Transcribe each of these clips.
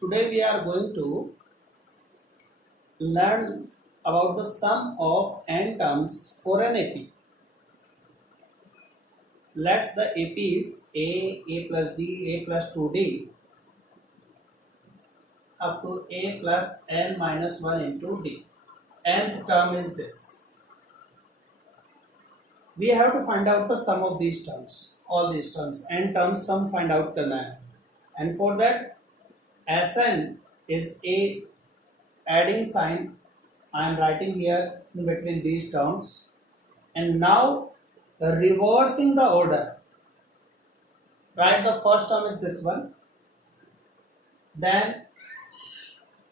Today we are going to learn about the sum of n terms for an AP. Let the AP is A plus D, A plus 2D up to A plus n minus 1 into D. Nth term is this. We have to find out the sum of these terms, all these terms, n terms sum find out करना है. And for that Sn is a adding sign I am writing here in between these terms, and now reversing the order. Right, the first term is this one, then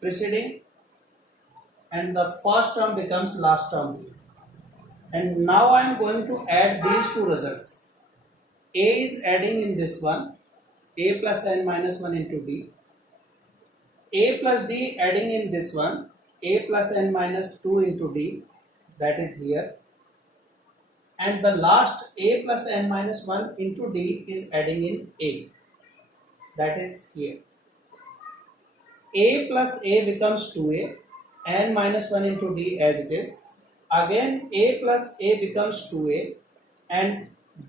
preceding, and the first term becomes last term. And now I am going to add these two results. A is adding in this one, A plus n minus 1 into D. A plus D adding in this one, A plus n minus 2 into D, that is here. And the last A plus n minus 1 into D is adding in A, that is here. A plus A becomes 2A, n minus 1 into D as it is. Again A plus A becomes 2A, and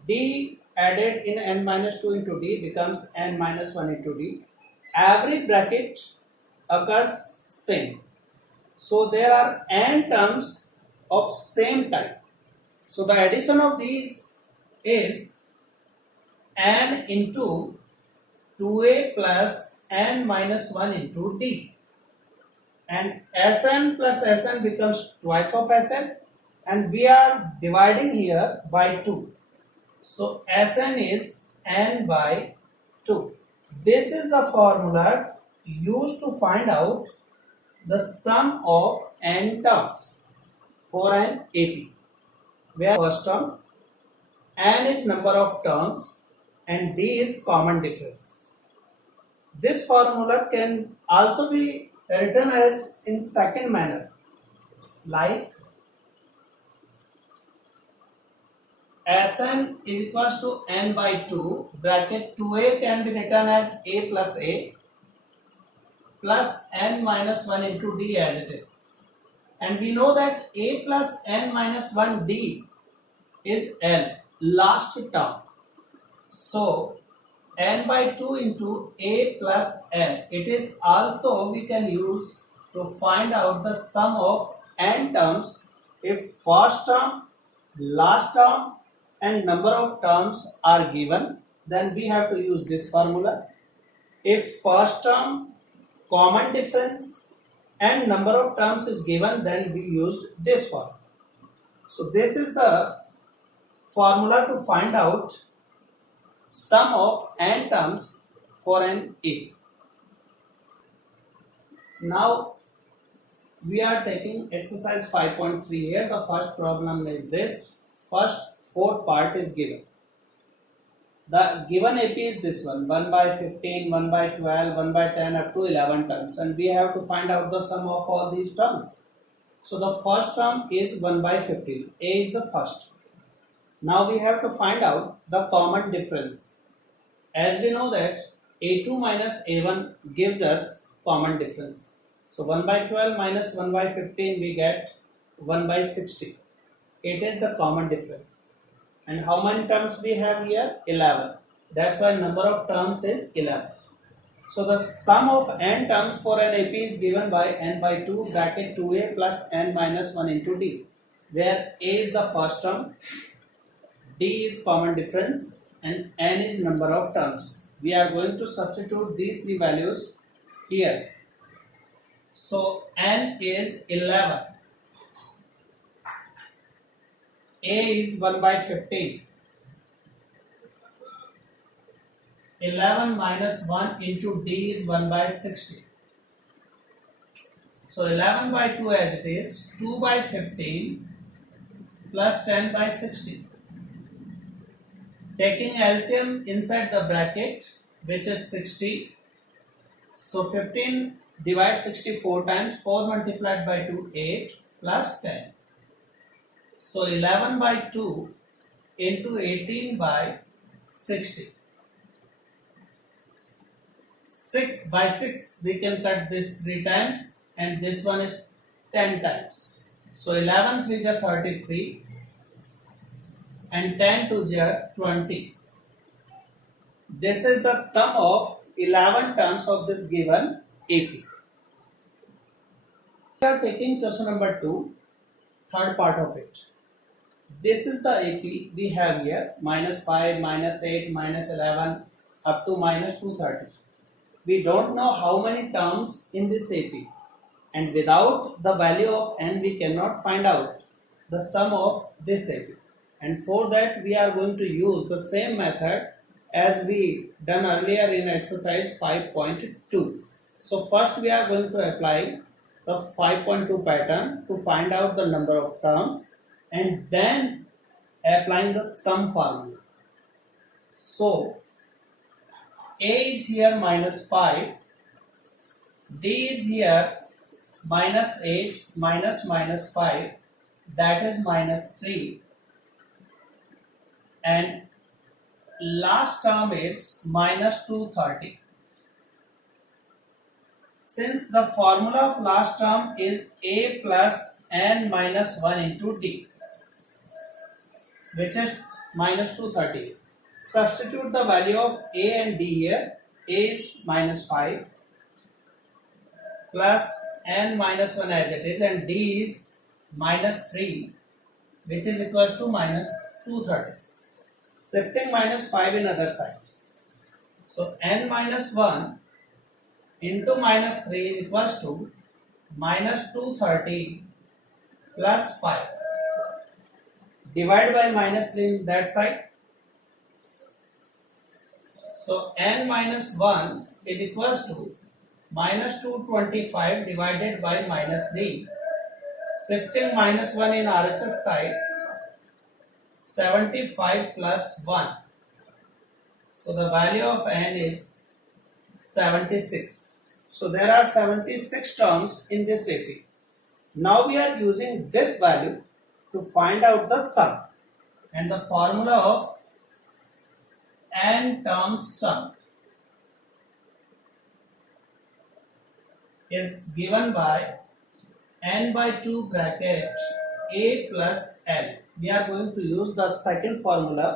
D added in n minus 2 into D becomes n minus 1 into D. Every bracket occurs same. So there are n terms of same type. So the addition of these is n into 2a plus n minus 1 into d. And Sn plus Sn becomes twice of Sn, and we are dividing here by 2. So Sn is n by 2. This is the formula used to find out the sum of n terms for an AP, where first term n is number of terms and d is common difference. This formula can also be written as in second manner, like Sn is equals to n by 2, bracket 2a can be written as a plus n minus 1 into d as it is. And we know that a plus n minus 1 d is L, last term. So n by 2 into a plus L, it is also we can use to find out the sum of n terms if first term, last term and number of terms are given, then we have to use this formula. If first term, common difference and number of terms is given, then we used this formula. So this is the formula to find out sum of n terms for an AP. Now we are taking exercise 5.3 here. The first problem is this. First fourth part is given. The given AP is this one, 1 by 15, 1 by 12, 1 by 10 up to 11 terms, and we have to find out the sum of all these terms. So the first term is 1 by 15, A is the first. Now we have to find out the common difference. As we know that A2 minus A1 gives us common difference. So 1 by 12 minus 1 by 15 we get 1 by 60. It is the common difference. And how many terms we have here? 11. That's why number of terms is 11. So the sum of n terms for an AP is given by n by 2 bracket 2a plus n minus 1 into d, where a is the first term, d is common difference, and n is number of terms. We are going to substitute these three values here. So n is 11. A is 1 by 15. 11 minus 1 into D is 1 by 60. So 11 by 2 as it is, 2 by 15 plus 10 by 60. Taking LCM inside the bracket, which is 60. So 15 divides 60 4 times, 4 multiplied by 2, 8 plus 10. So 11 by 2 into 18 by 60. 6 by 6 we can cut this 3 times, and this one is 10 times. So 11 3 is 33 and 10 2 is 20. This is the sum of 11 terms of this given AP. We are taking question number 2, third part of it. This is the AP we have here, -5, -8, -11 up to -230. We don't know how many terms in this AP, and without the value of n we cannot find out the sum of this AP. And for that we are going to use the same method as we done earlier in exercise 5.2. So first we are going to apply the 5.2 pattern to find out the number of terms, and then applying the sum formula. So A is here -5, D is here -8 -5, that is -3, and last term is -230. Since the formula of last term is A plus n minus 1 into D, which is -230. Substitute the value of A and D here. A is -5 plus n minus 1 as it is, and D is -3, which is equals to -230. Shifting -5 in other side. So n minus 1 into -3 is equals to -230 plus 5. Divide by -3 in that side. So n minus 1 is equals to -225 divided by -3. Shifting -1 in RHS side, 75 plus 1. So the value of n is 76. So there are 76 terms in this AP. Now we are using this value to find out the sum, and the formula of n terms sum is given by n by 2 bracket A plus L. We are going to use the second formula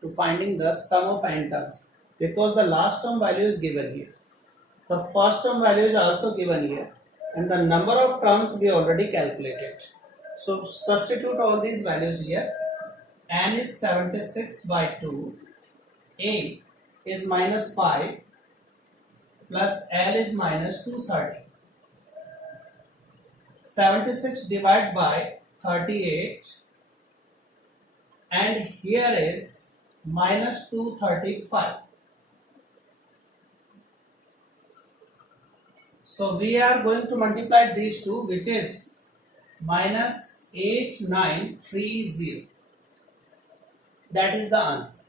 to finding the sum of n terms, because the last term value is given here. The first term value is also given here, and the number of terms we already calculated. So substitute all these values here. N is 76 by 2. A is -5 plus L is -230. 76 divided by 38, and here is -235. So we are going to multiply these two, which is -8930. That is the answer.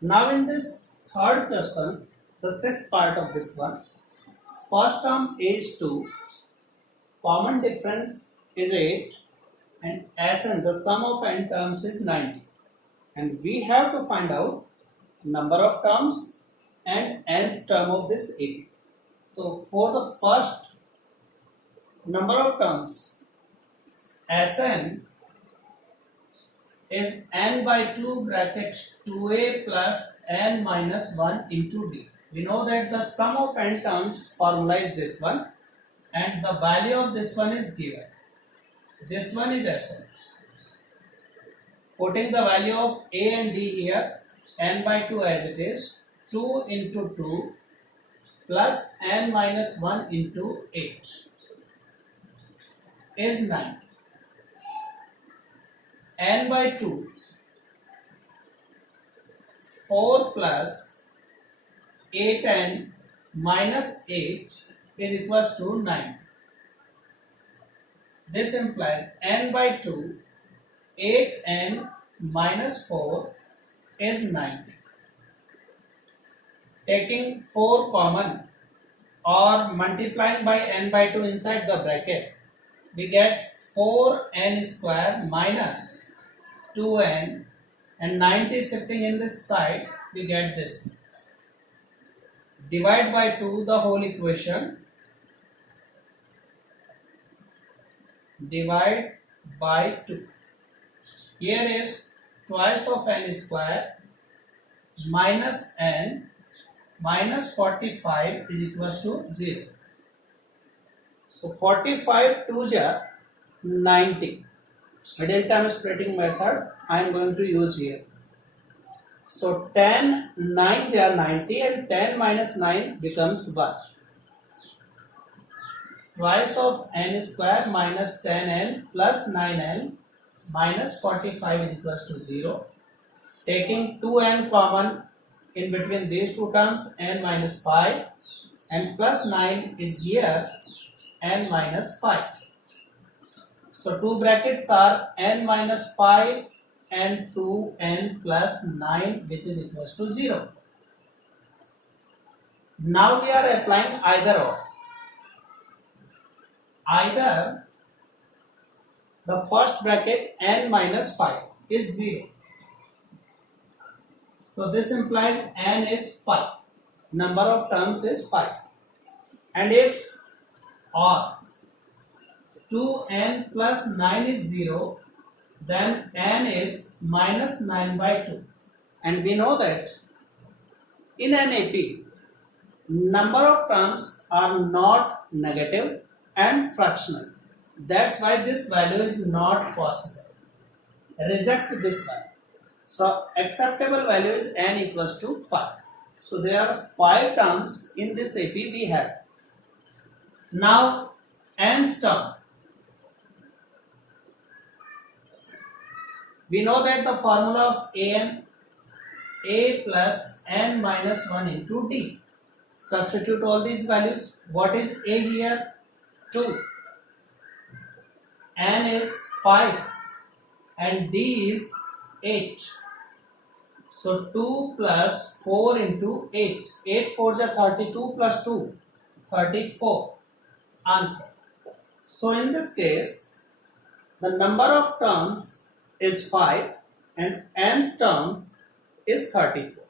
Now in this third question, the sixth part of this one, first term is 2, common difference is 8, and Sn, the sum of n terms is 90, and we have to find out number of terms and nth term of this AP. So for the first number of terms, Sn is n by 2 bracket 2a plus n minus 1 into d. We know that the sum of n terms formula is this one, and the value of this one is given. This one is Sn. Putting the value of a and d here, n by 2 as it is, 2 into 2 plus n minus 1 into 8 is 9. N by 2, 4 plus 8n minus 8 is equals to 9. This implies n by 2, 8n minus 4 is 90. Taking 4 common or multiplying by n by 2 inside the bracket, we get 4n square minus 2n, and 90 shifting in this side, we get this. divide by 2 the whole equation, divide by 2. Here is twice of n square minus n minus 45 is equals to 0. So 45 2s are 90. Middle term splitting method I am going to use here. So 10 9s are 90 and 10 minus 9 becomes 1. Twice of n square minus 10n plus 9n minus 45 is equals to 0. Taking 2n common in between these two terms, n minus 5 and plus 9 is here n minus 5. So two brackets are n minus 5 and 2n plus 9, which is equals to 0. Now we are applying either or. Either the first bracket n minus 5 is 0. So this implies n is 5. Number of terms is 5. And if or 2n plus 9 is 0, then n is minus 9 by 2. And we know that in an AP, number of terms are not negative and fractional. That's why this value is not possible. Reject this value. So acceptable value is n equals to 5. So there are 5 terms in this AP we have. Now nth term. We know that the formula of an a plus n minus 1 into d. Substitute all these values. What is a here? 2. N is 5 and d is 8. So 2 plus 4 into 8. 8 4s are 32 plus 2. 34. Answer. So in this case, the number of terms is 5 and nth term is 34.